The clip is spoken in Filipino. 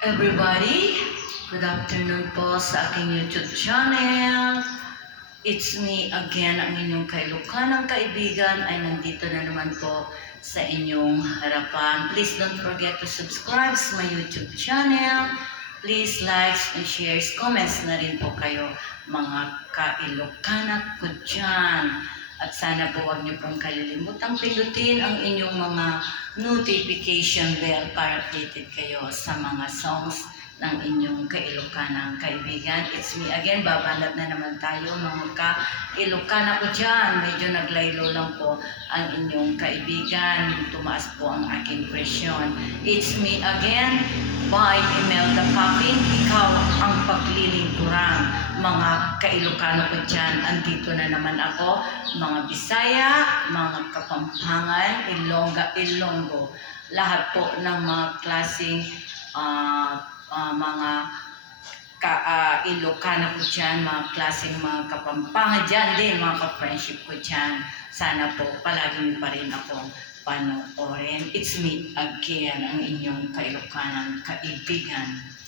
Everybody, good afternoon po sa aking YouTube channel. It's me again, ang inyong kailukanang kaibigan ay nandito na naman po sa inyong harapan. Please don't forget to subscribe sa my YouTube channel. Please like and share, comments na rin po kayo mga kailukanak ko dyan. At sana po huwag niyo pong kalilimutang pindutin ang inyong mga notification bell para updated kayo sa mga songs ng inyong kailukanang kaibigan. It's me again, babanat na naman tayo mga ka-ilokana ko dyan. Medyo naglaylo lang po ang inyong kaibigan. Tumaas po ang aking presyon. It's me again, by Imelda Papin. Ikaw ang paglilingkuran. Mga kailokano ko dyan, andito na naman ako. Mga Bisaya, mga Kapampangan, Ilonggo. Lahat po ng mga klaseng mga Ilocano ko dyan, mga klaseng mga Kapampangan dyan din, mga ka-friendship ko dyan. Sana po palagi pa rin ako panoorin. It's me again, ang inyong kailokanang kaibigan.